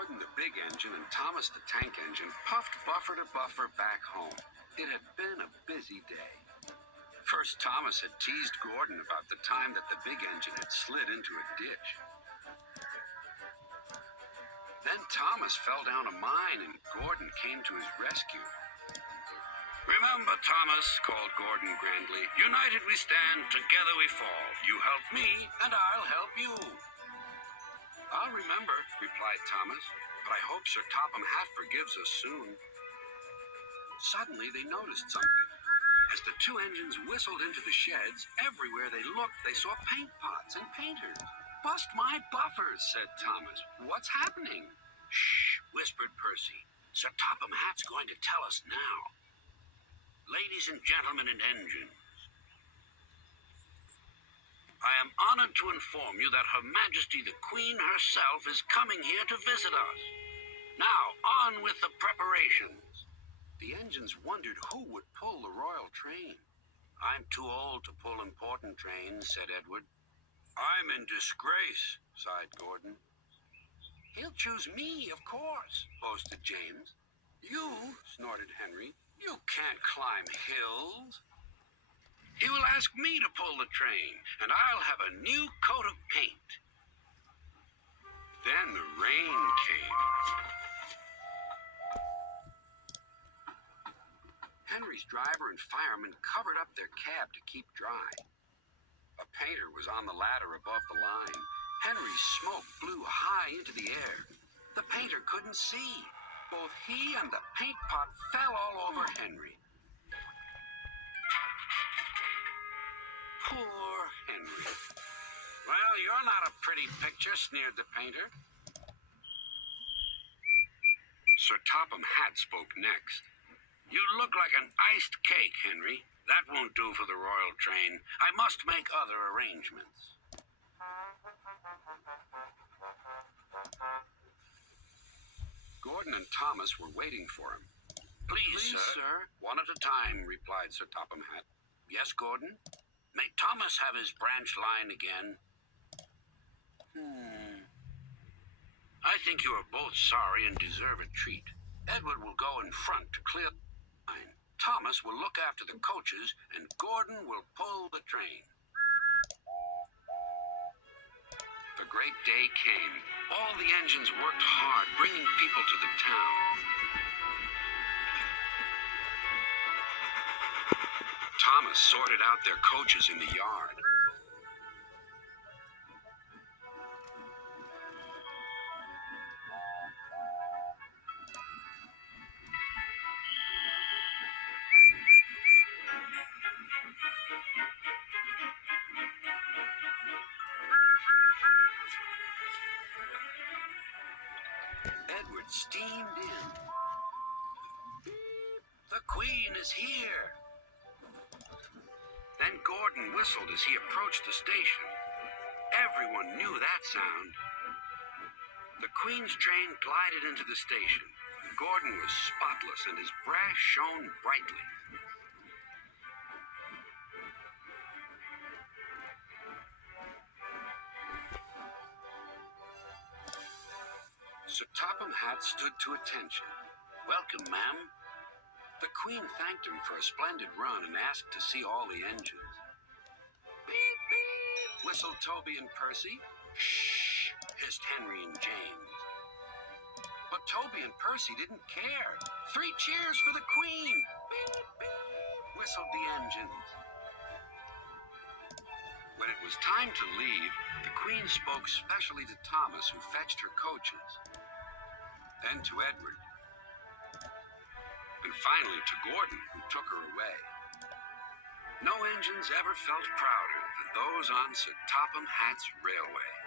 Gordon, the big engine, and Thomas, the tank engine, puffed buffer to buffer back home. It had been a busy day. First, Thomas had teased Gordon about the time that the big engine had slid into a ditch. Then Thomas fell down a mine and Gordon came to his rescue. "Remember, Thomas," called Gordon grandly, "united we stand, together we fall. You help me, and I'll help you." "I'll remember," replied Thomas, "but I hope Sir Topham Hatt forgives us soon." Suddenly they noticed something. As the two engines whistled into the sheds, everywhere they looked, they saw paint pots and painters. "Bust my buffers," said Thomas. "What's happening?" "Shh," whispered Percy. "Sir Topham Hatt's going to tell us now. Ladies and gentlemen and engines, I am honored to inform you that Her Majesty the Queen herself is coming here to visit us. Now, on with the preparations." The engines wondered who would pull the royal train. "I'm too old to pull important trains," said Edward. "I'm in disgrace," sighed Gordon. "He'll choose me, of course," boasted James. "You," snorted Henry, "you can't climb hills." "He will ask me to pull the train, and I'll have a new coat of paint." Then the rain came. Henry's driver and fireman covered up their cab to keep dry. A painter was on the ladder above the line. Henry's smoke blew high into the air. The painter couldn't see. Both he and the paint pot fell all over Henry. Poor Henry. "Well, you're not a pretty picture," sneered the painter. Sir Topham Hatt spoke next. "You look like an iced cake, Henry. That won't do for the royal train. I must make other arrangements." Gordon and Thomas were waiting for him. Please, sir. "One at a time," replied Sir Topham Hatt. "Yes, Gordon? May Thomas have his branch line again?" "I think you are both sorry and deserve a treat. Edward will go in front to clear the line. Thomas will look after the coaches, and Gordon will pull the train." The great day came. All the engines worked hard, bringing people to the town. Thomas sorted out their coaches in the yard. Edward steamed in. "The Queen is here." Then Gordon whistled as he approached the station. Everyone knew that sound. The Queen's train glided into the station. Gordon was spotless and his brass shone brightly. Sir Topham Hatt stood to attention. "Welcome, ma'am." The Queen thanked him for a splendid run and asked to see all the engines. "Beep, beep," whistled Toby and Percy. "Shh," hissed Henry and James. But Toby and Percy didn't care. "3 cheers for the Queen!" Beep, beep, whistled the engines. When it was time to leave, the Queen spoke specially to Thomas, who fetched her coaches. Then to Edward. And finally to Gordon, who took her away. No engines ever felt prouder than those on Sir Topham Hatt's railway.